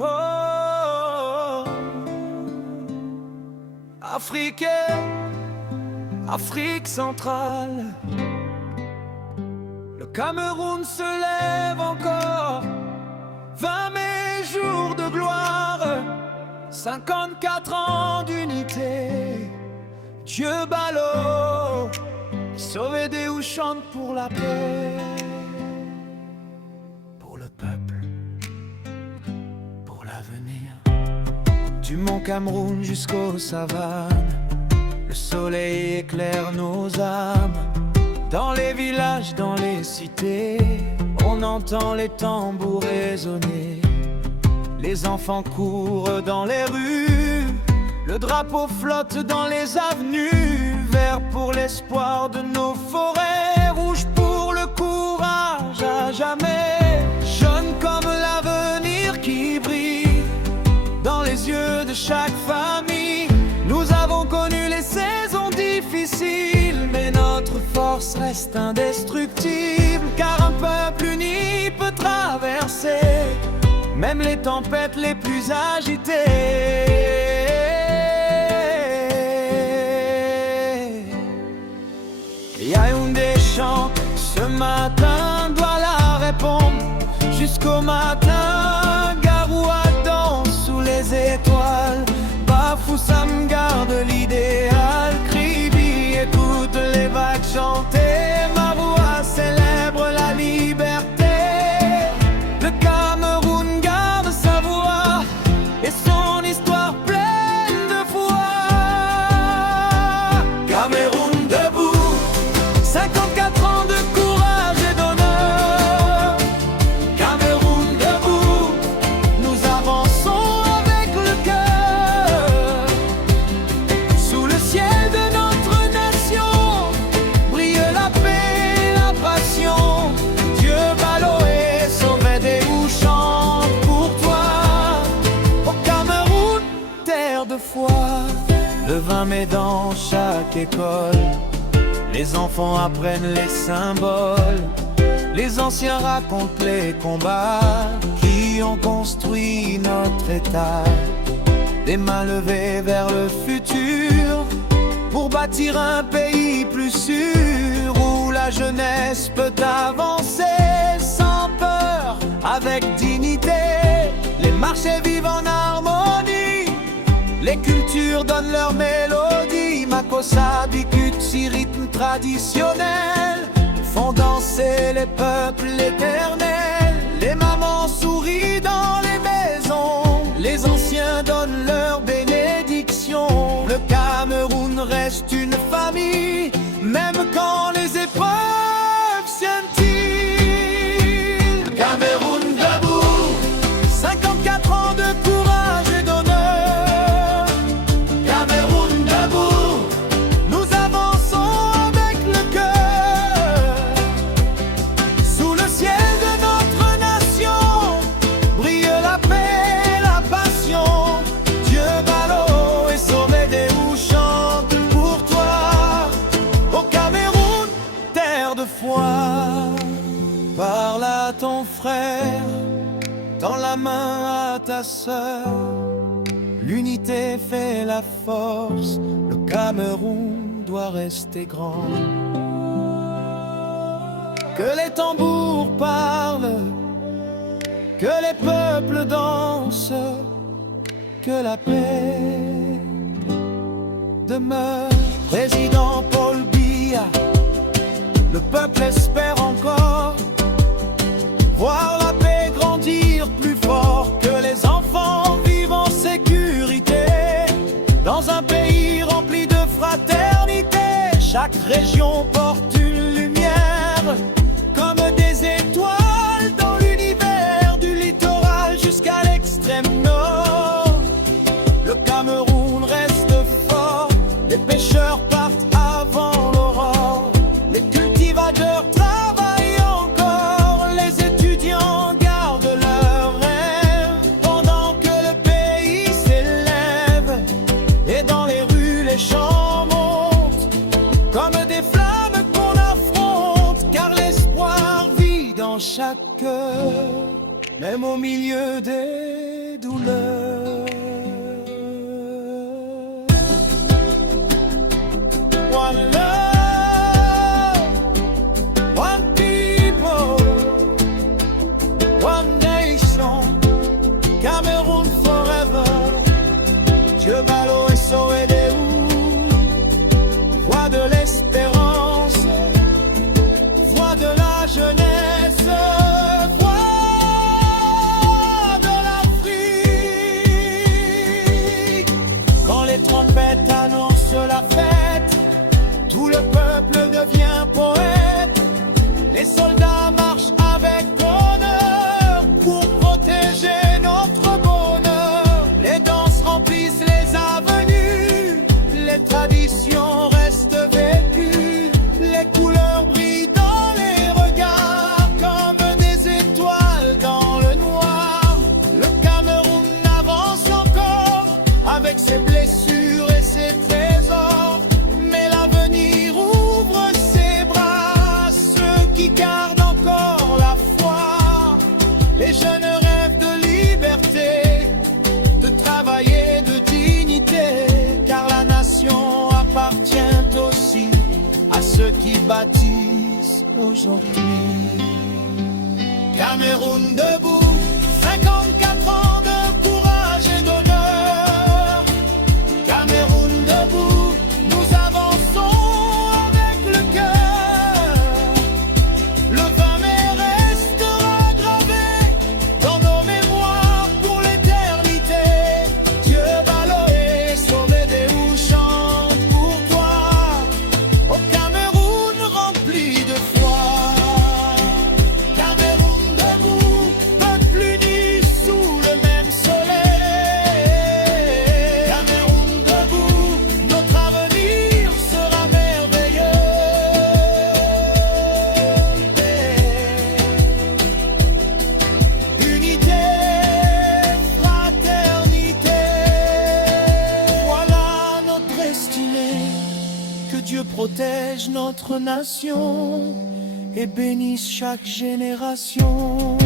Oh, Africain, Afrique centrale, le Cameroun se lève encore. 20 mai, jour de gloire, 54 ans d'unité. Dieu Balo, sauvé des ou chante pour la paix. Pour le peuple, pour l'avenir. Du mont Cameroun jusqu'aux savanes, le soleil éclaire nos âmes. Dans les villages, dans les cités, on entend les tambours résonner. Les enfants courent dans les rues, le drapeau flotte dans les avenues. Vert pour l'espoir de nos forêts, rouge pour le courage à jamais. Jaune comme l'avenir qui brille dans les yeux de chaque famille. Nous avons connu les saisons difficiles, mais notre force reste indestructible. Car un peuple uni peut traverser même les tempêtes les plus agitées. Yaoundé chante ce matin, doit la répondre jusqu'au matin. Garoua danse sous les étoiles, Bafoussam garde l'idéal. Kribi écoute les vagues chanter, ma voix célèbre la liberté. Le Cameroun garde sa voix et son histoire pleine de foi. Cameroun debout, 54 ans de courage et d'honneur. Cameroun debout, nous avançons avec le cœur. Sous le ciel de notre nation brille la paix et la passion. Dieu Baloé, sauvé des ou chante pour toi. Au Cameroun, terre de foi. Le 20 mai dans chaque école, les enfants apprennent les symboles. Les anciens racontent les combats qui ont construit notre État. Des mains levées vers le futur pour bâtir un pays plus sûr, où la jeunesse peut avancer sans peur, avec dignité. Les marchés vivent en harmonie, les cultures donnent leur mélodie. Makossa, Bikutsi, rythme traditionnel font danser les peuples éternels. Les mamans sourient dans les maisons, les anciens donnent leur bénédiction. Le Cameroun reste une famille, même quand les épreuves scintillent. Cameroun debout, 54 ans de courage et d'honneur. Cameroun debout, nous avançons avec le cœur. Sous le ciel de notre nation brille la paix et la passion. Dieu Balo est sauvé des ou chante pour toi. Au Cameroun, terre de foi. Parle à ton frère, tends la main à ta sœur. L'unité fait la force, le Cameroun doit rester grand. Que les tambours parlent, que les peuples dansent, que la paix demeure. Président Paul Biya, le peuple espère encore voir la paix grandir plus fort. Que les enfants vivent en sécurité dans un pays rempli de fraternité. Chaque région porte une lumière comme des étoiles dans l'univers, du littoral jusqu'à l'extrême nord. Le Cameroun reste fort, les pêcheurs partent avant l'aurore. Les cultivateurs travaillent encore, les étudiants gardent leurs rêves. Pendant que le pays s'élève et dans les rues les chants montent comme des flammes qu'on affronte, car l'espoir vit dans chaque cœur. même au milieu des douleurs. One love, one people, one nation, Cameroun forever. Dieu Balo et Sowedeou, voix de l'espérance, voix de la jeunesse, voix de l'Afrique. Quand les trompettes annoncent la fête, tout le peuple devient poète. Les soldats marchent avec honneur pour protéger notre bonheur. Les danses remplissent les avenues, les traditions restent vécues. Les couleurs brillent dans les regards comme des étoiles dans le noir. Le Cameroun avance encore avec ses blessures et ses trésors. Mais l'avenir ouvre ses bras à ceux qui gardent encore la foi. Les jeunes rêvent de liberté, de travail et de dignité, car la nation appartient aussi à ceux qui bâtissent aujourd'hui. Cameroun debout, 54 ans de courage et d'honneur. Cameroun debout, nous avançons avec le cœur. Le 20 mai restera gravé dans nos mémoires pour l'éternité. Dieu Balo et Sowedeou chante pour toi, au Cameroun rempli de foi. Cameroun debout, peuple uni sous le même soleil. Cameroun debout, notre avenir sera merveilleux. Unité, fraternité, voilà notre destinée. Que Dieu protège notre nation et bénisse chaque génération.